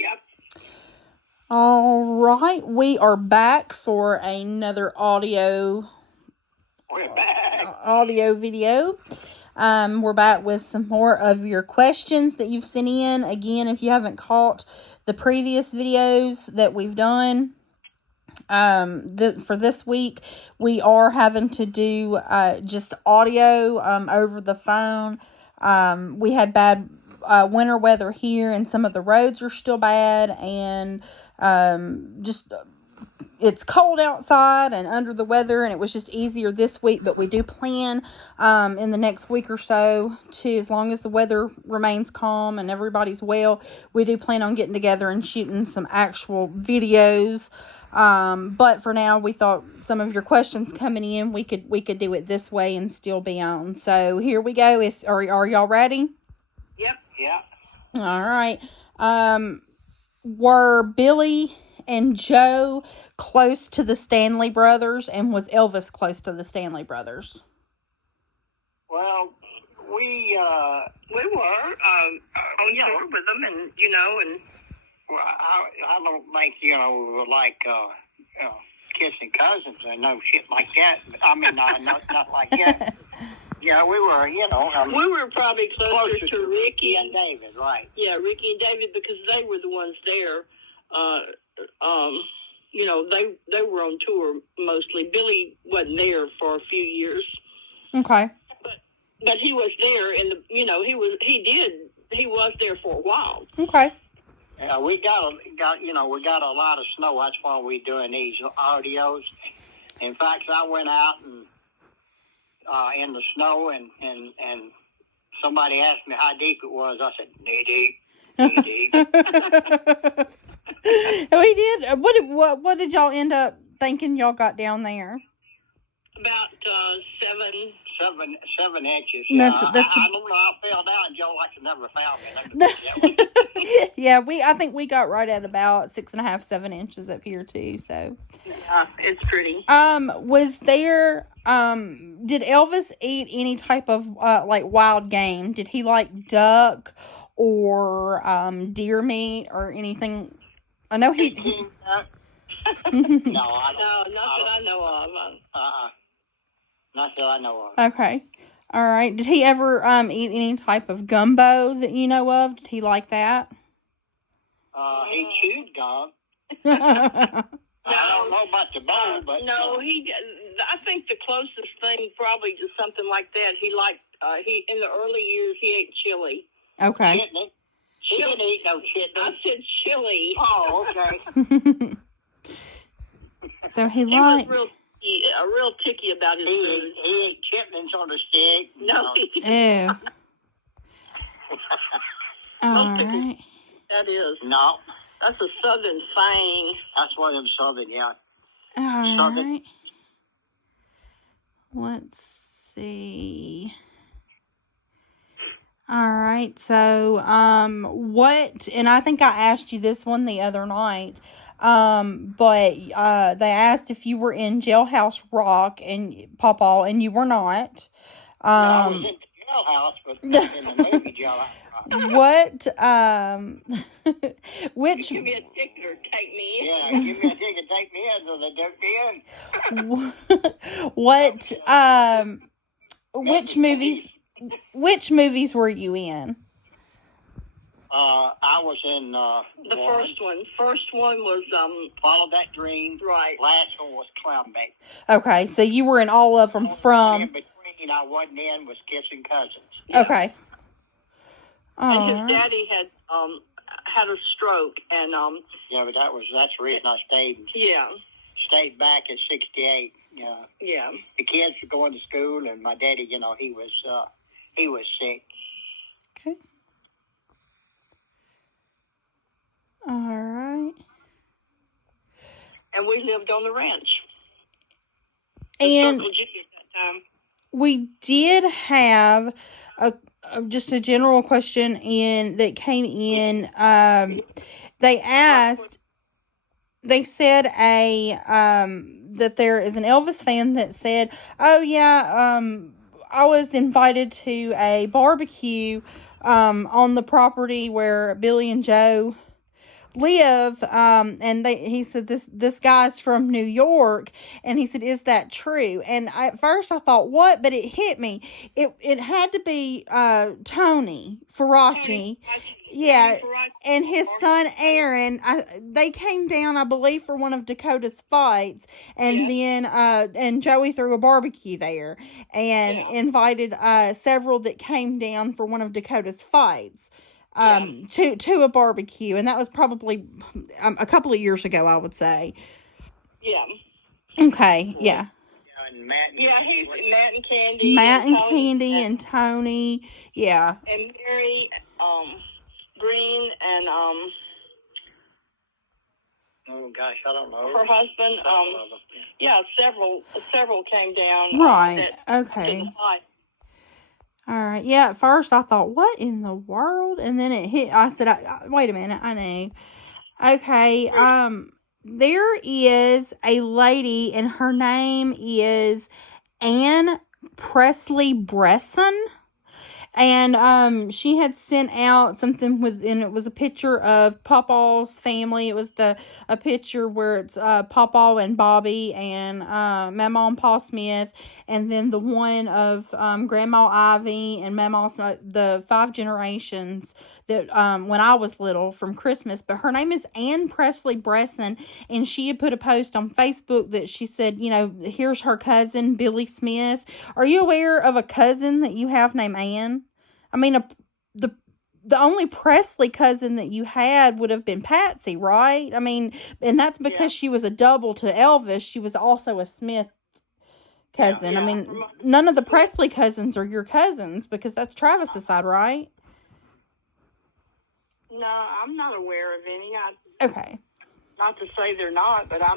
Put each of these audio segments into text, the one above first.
Yep. All right, we are back for another audio video. We're back with some more of your questions that you've sent in. Again, if you haven't caught the previous videos that we've done, for this week, we are having to do just audio over the phone. We had bad winter weather here, and some of the roads are still bad, and just it's cold outside and under the weather, and it was just easier this week. But we do plan in the next week or so, to, as long as the weather remains calm and everybody's well, we do plan on getting together and shooting some actual videos. But for now, we thought some of your questions coming in, we could do it this way and still be on. So here we go. Are y'all ready? Yep. Yeah. All right. Were Billy and Joe close to the Stanley Brothers, and was Elvis close to the Stanley Brothers? Well, we were on tour with them, and well, I don't think we were like kissing cousins and no shit like that. I mean, not like that. Yeah, we were, we were probably closer to Ricky and David, right? Yeah, Ricky and David, because they were the ones there. They were on tour mostly. Billy wasn't there for a few years. Okay. But he was there, and he was there for a while. Okay. Yeah, we got a lot of snow. That's why we're doing these audios. In fact, I went out and in the snow, and somebody asked me how deep it was. I said, knee deep. We did. What did y'all end up thinking y'all got down there? About 7 inches. That's I don't know. I fell down. Joe like to never found me. Yeah, I think we got right at about 6.5, 7 inches up here too. So yeah, it's pretty. Was there? Did Elvis eat any type of like wild game? Did he like duck or deer meat or anything? I know he. No, not that I know of. Not that I know of. Okay. All right. Did he ever eat any type of gumbo that you know of? Did he like that? He chewed gum. I don't know about the bowl, but... No, I think the closest thing probably to something like that, he liked, in the early years, he ate chili. Okay. He didn't eat no chili. I said chili. Oh, okay. So he liked... was real picky about his food. He ate chitlins on the stick. No, he didn't. Ew. All right. That is. No. That's a southern thing. That's one of them southern, yeah. All southern. Right. Let's see. All right. So, and I think I asked you this one the other night. But they asked if you were in Jailhouse Rock, and Pawpaw, and you were not. I was in the jailhouse, but not in the movie Jailhouse Rock. What, which... Give me a ticket or take me in. Yeah, give me a ticket, take me in, so they took me in. Which movies were you in? I was in the first one. First one was Follow That Dream. Right. Last one was Clown Bait. Okay, so you were in all of them from... In between, I wasn't in, was Kissing Cousins. Yeah. Okay. And his daddy had a stroke, and yeah, but that's the reason I stayed. Yeah. Stayed back at 68. Yeah. The kids were going to school, and my daddy, he was sick. Okay. All right. And we lived on the ranch. And we did have just a general question that came in. They said that there is an Elvis fan that said, "Oh yeah, I was invited to a barbecue on the property where Billy and Joe live. And he said this guy's from New York, and he said, "Is that true?" And at first I thought, what? But it hit me. It had to be Tony Faraci. Yeah, and his son Aaron. They came down, I believe, for one of Dakota's fights, and then and Joey threw a barbecue there and invited several that came down for one of Dakota's fights to a barbecue, and that was probably a couple of years ago, I would say. Yeah. Okay. Yeah. And Matt. He's Matt and Candy. Matt and Candy and Tony. Yeah. And Mary, Green and oh gosh, I don't know. her husband. Several came down. Right. Okay. All right. Yeah. At first, I thought, "What in the world?" And then it hit. I said, "Wait a minute. I knew." Okay. There is a lady, and her name is Ann Presley Bresson. And she had sent out something and it was a picture of Pawpaw's family. It was a picture where it's Pawpaw and Bobby and Mama and Pa Smith, and then the one of Grandma Ivy and Mama's, the 5 generations that when I was little from Christmas. But her name is Ann Presley Bresson, and she had put a post on Facebook that she said, here's her cousin Billy Smith. Are you aware of a cousin that you have named Ann? I mean, the only Presley cousin that you had would have been Patsy, right? I mean, and that's because she was a double to Elvis. She was also a Smith cousin. I mean, none of the Presley cousins are your cousins because that's Travis's side, right? No, I'm not aware of any. Okay. Not to say they're not, but I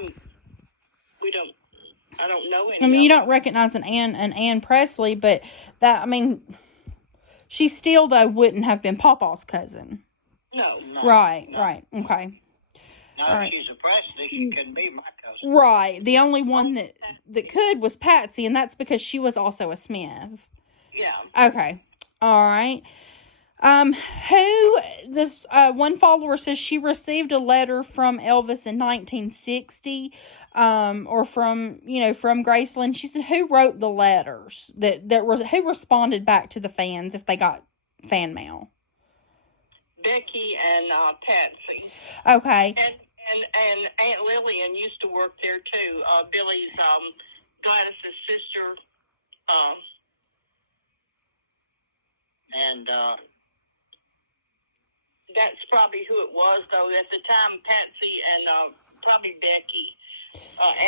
don't know any. I mean, you don't recognize an Ann Presley, but she still, though, wouldn't have been Pawpaw's cousin. No. Right. Okay. No, if she's a Presley, she couldn't be my cousin. Right. The only one that could was Patsy, and that's because she was also a Smith. Yeah. Okay. All right. This one follower says she received a letter from Elvis in 1960, or from Graceland. She said, who wrote the letters who responded back to the fans if they got fan mail? Becky and Patsy. Okay. And Aunt Lillian used to work there too. Billy's Gladys's sister. And that's probably who it was, though. At the time, Patsy and probably Becky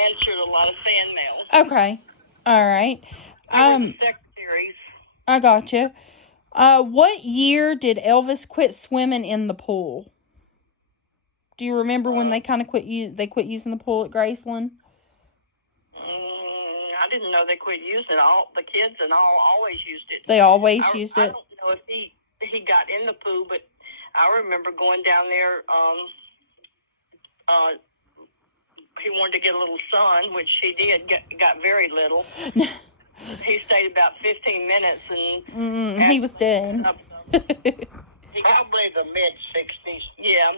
answered a lot of fan mail. Okay. All right. Secretaries. I gotcha. What year did Elvis quit swimming in the pool? Do you remember when they kind of quit using the pool at Graceland? I didn't know they quit using it. All the kids and all always used it. They always used it. I don't know if he got in the pool, but I remember going down there. He wanted to get a little sun, which he did. Got very little. He stayed about 15 minutes, and he was dead. probably the mid-60s. Yeah.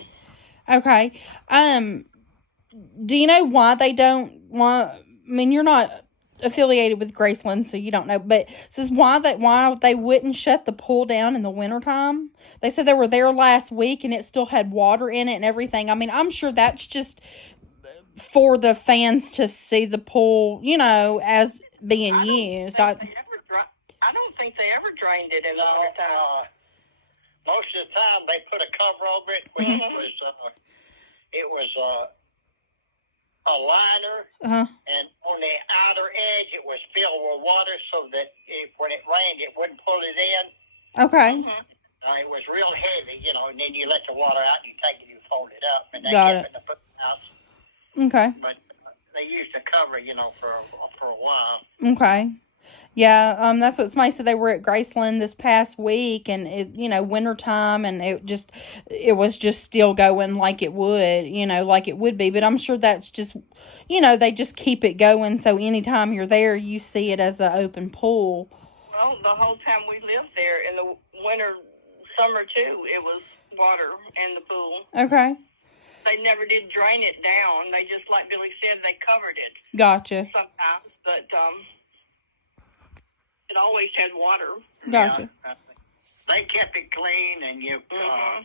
Okay. Do you know why they don't want? I mean, you're not affiliated with Graceland, so you don't know. But this is why they wouldn't shut the pool down in the wintertime. They said they were there last week, and it still had water in it and everything. I mean, I'm sure that's just for the fans to see the pool, as being used. I don't think they ever drained it in the wintertime. Most of the time, they put a cover over it, which was a liner, and on the outer edge, it was filled with water so that when it rained, it wouldn't pull it in. Okay. It was real heavy, and then you let the water out, and you take it, you fold it up, and they Got kept it. it in the house. Okay. But they used to cover, for a while. Okay. Yeah, that's what somebody said. They were at Graceland this past week, and it, wintertime, and it was just still going like it would, like it would be. But I'm sure that's just, they just keep it going. So anytime you're there, you see it as an open pool. Well, the whole time we lived there, in the winter, summer too, it was water in the pool. Okay. they never did drain it down. They just, like Billy said, they covered it Gotcha. sometimes, but it always had water. Gotcha. Yeah, they kept it clean and you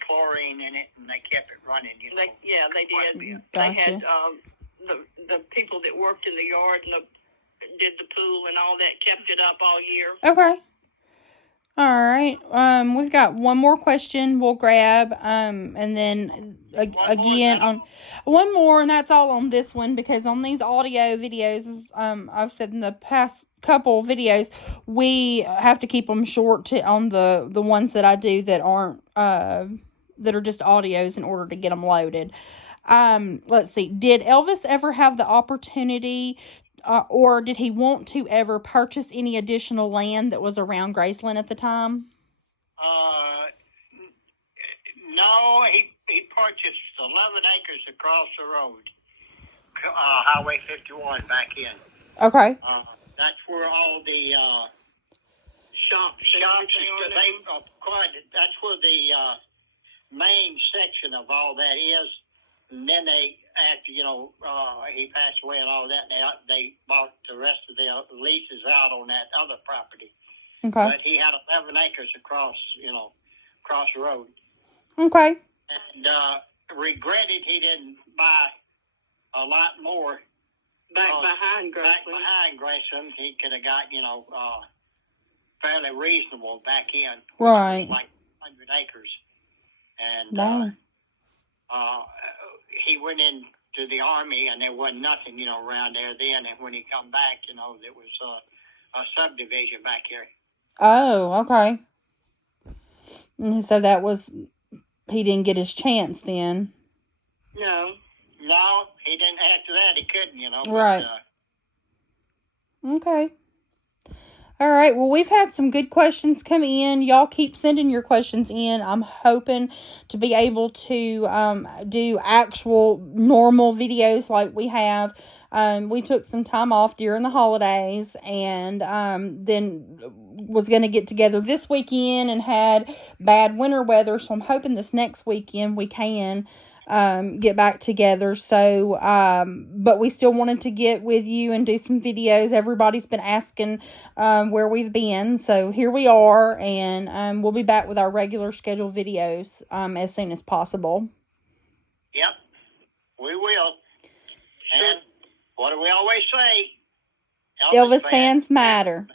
chlorine in it, and they kept it running. They did. Gotcha. They had the people that worked in the yard and did the pool and all that, kept it up all year. Okay. All right. We've got one more question we'll grab. And then again on one more, and that's all on this one, because on these audio videos, I've said in the past couple videos, we have to keep them short on the ones that I do that aren't that are just audios in order to get them loaded. Let's see. Did Elvis ever have the opportunity, or did he want to ever purchase any additional land that was around Graceland at the time? No, he purchased 11 acres across the road, Highway 51 back in. Okay. That's where all the shops that's where the main section of all that is. And then they, after, he passed away and all that, they bought the rest of the leases out on that other property. Okay. But he had 11 acres across the road. Okay. And regretted he didn't buy a lot more. Back behind Graceland. Back behind Graceland, he could have got, fairly reasonable back in. Right. Like 100 acres. And Dang. he went into the Army, and there wasn't nothing, around there then. And when he come back, there was a subdivision back here. Oh, okay. And so that was, he didn't get his chance then. No, he didn't. After that, he couldn't, Right. Okay. All right. Well, we've had some good questions come in. Y'all keep sending your questions in. I'm hoping to be able to do actual normal videos like we have. We took some time off during the holidays, and then was going to get together this weekend and had bad winter weather. So I'm hoping this next weekend we can get back together. So, but we still wanted to get with you and do some videos. Everybody's been asking where we've been. So here we are, and we'll be back with our regular scheduled videos as soon as possible. Yep, we will. And what do we always say? Elvis fans matter.